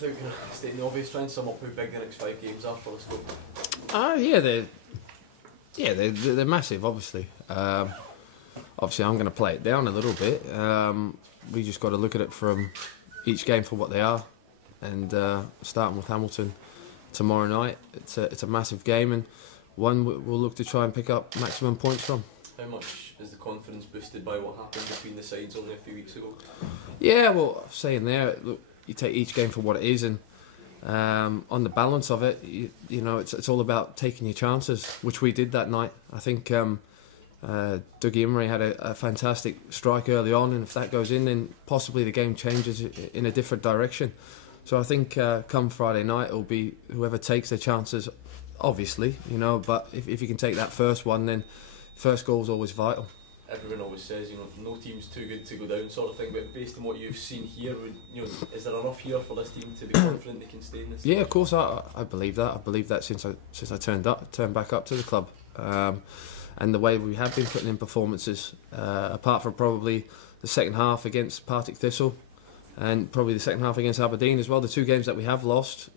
without kind of stating the obvious, try and sum up how big the next 5 games are for us. They're massive. Obviously, obviously I'm going to play it down a little bit. We just got to look at it from each game for what they are, and starting with Hamilton tomorrow night, it's a massive game and one we'll look to try and pick up maximum points from. How much is the confidence boosted by what happened between the sides only a few weeks ago? Yeah, well, saying there, look, you take each game for what it is, and on the balance of it, you know, it's all about taking your chances, which we did that night. I think Dougie Imrie had a fantastic strike early on, and if that goes in, then possibly the game changes in a different direction. So I think come Friday night, it'll be whoever takes their chances, obviously, you know, but if you can take that first one, then first goal is always vital. Everyone always says, you know, no team's too good to go down, sort of thing. But based on what you've seen here, is there enough here for this team to be confident they can stay in this? Yeah, of course, I believe that. I believe that since I turned back up to the club, and the way we have been putting in performances, apart from probably the second half against Partick Thistle, and probably the second half against Aberdeen as well. The 2 games that we have lost,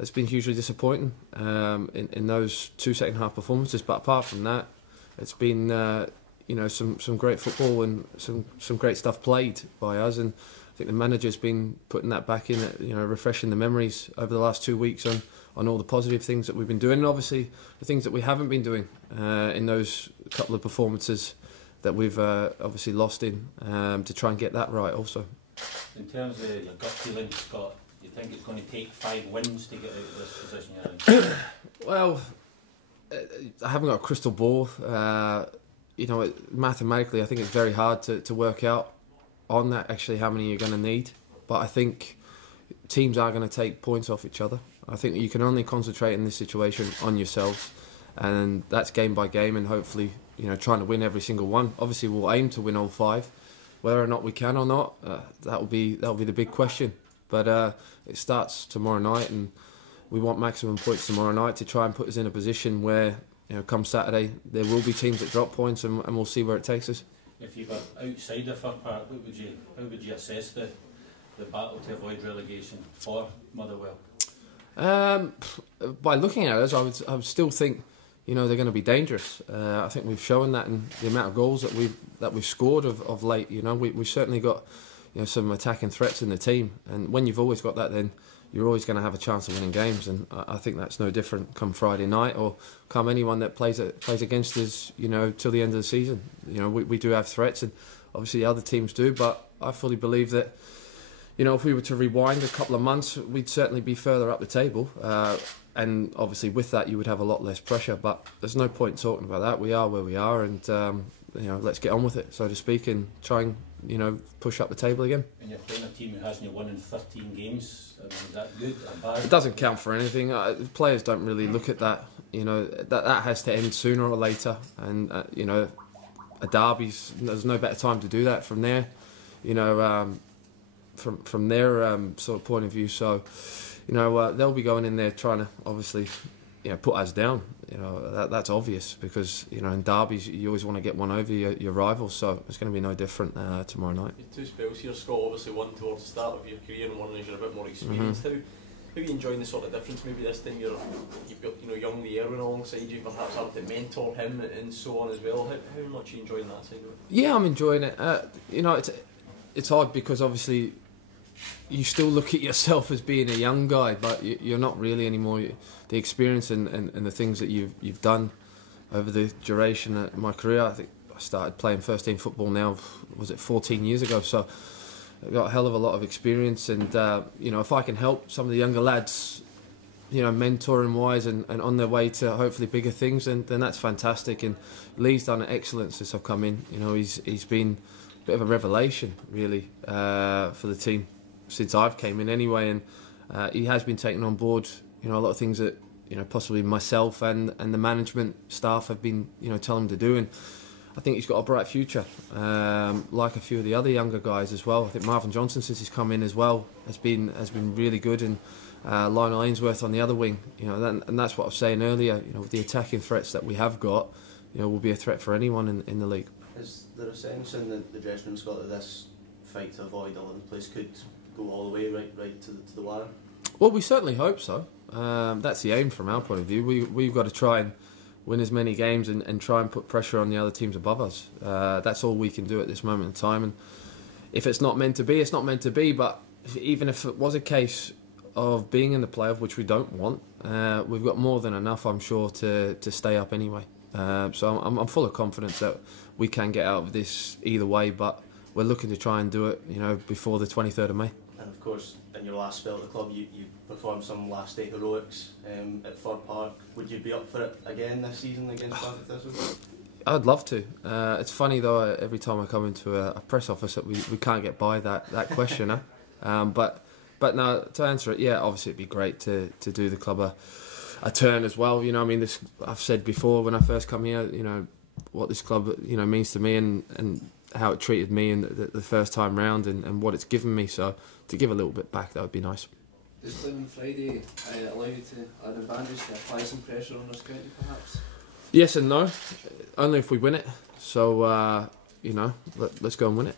it's been hugely disappointing in those 2 second half performances. But apart from that, it's been some great football and some great stuff played by us, and I think the manager's been putting that back in, refreshing the memories over the last 2 weeks on all the positive things that we've been doing, and obviously the things that we haven't been doing in those couple of performances that we've obviously lost in, to try and get that right also. In terms of your gut feeling, Scott, do you think it's going to take 5 wins to get out of this position you're in? Well, I haven't got a crystal ball. Mathematically, I think it's very hard to work out on that actually how many you're going to need. But I think teams are going to take points off each other. I think you can only concentrate in this situation on yourselves, and that's game by game, and hopefully, trying to win every single one. Obviously, we'll aim to win all 5. Whether or not we can or not, that'll be the big question. But it starts tomorrow night, and we want maximum points tomorrow night to try and put us in a position where, come Saturday, there will be teams that drop points, and we'll see where it takes us. If you were outside the Fir Park, how would you assess the battle to avoid relegation for Motherwell? By looking at us, I would still think, they're going to be dangerous. I think we've shown that in the amount of goals that we've scored of late. We've certainly got some attacking threats in the team, and when you've always got that, then you're always going to have a chance of winning games. And I think that's no different come Friday night or come anyone that plays against us. Till the end of the season, we do have threats, and obviously other teams do. But I fully believe that if we were to rewind a couple of months, we'd certainly be further up the table. And obviously with that, you would have a lot less pressure. But there's no point talking about that. We are where we are, and let's get on with it, so to speak, and try and push up the table again. And you're playing a team who hasn't won in 13 games. I mean, is that good or bad? It doesn't count for anything. Players don't really look at that. That has to end sooner or later. And a derby's, there's no better time to do that from there. From their sort of point of view. So they'll be going in there trying to obviously put us down. That's obvious, because in derbies you always want to get one over your rivals, so it's going to be no different tomorrow night. 2 spells here, Scott, obviously one towards the start of your career and one as you're a bit more experienced. How are you enjoying the sort of difference? Maybe this time you've got young Lee Erwin alongside you, perhaps having to mentor him and so on as well. How much are you enjoying that side of it? Yeah, I'm enjoying it. It's odd because obviously you still look at yourself as being a young guy, but you're not really anymore. The experience and the things that you've done over the duration of my career. I think I started playing first team football now, was it 14 years ago, so I've got a hell of a lot of experience, and if I can help some of the younger lads, mentoring wise and on their way to hopefully bigger things, then that's fantastic. And Lee's done an excellent since I've come in. He's been a bit of a revelation really for the team since I've came in anyway, and he has been taking on board a lot of things that possibly myself and the management staff have been telling him to do, and I think he's got a bright future, like a few of the other younger guys as well. I think Marvin Johnson, since he's come in as well, has been really good, and Lionel Ainsworth on the other wing, and that's what I was saying earlier. With the attacking threats that we have got, will be a threat for anyone in the league. Is there a sense in the dressing room, Scott, that this fight to avoid 11th place could go all the way, right to the wire? Well, we certainly hope so. That's the aim from our point of view. We've got to try and win as many games and try and put pressure on the other teams above us. That's all we can do at this moment in time. And if it's not meant to be, it's not meant to be. But even if it was a case of being in the playoff, which we don't want, we've got more than enough, I'm sure, to stay up anyway. So I'm full of confidence that we can get out of this either way. But we're looking to try and do it, before the 23rd of May. And of course, in your last spell at the club, you performed some last day heroics at Fir Park. Would you be up for it again this season against Partick Thistle? I'd love to. It's funny though, every time I come into a press office that we can't get by that question. But now, to answer it, yeah, obviously it'd be great to do the club a turn as well. This I've said before when I first come here, what this club means to me and how it treated me in the first time round and what it's given me. So to give a little bit back, that would be nice. Does playing on Friday allow you to an advantage to apply some pressure on us county perhaps? Yes and no. Only if we win it. So let's go and win it.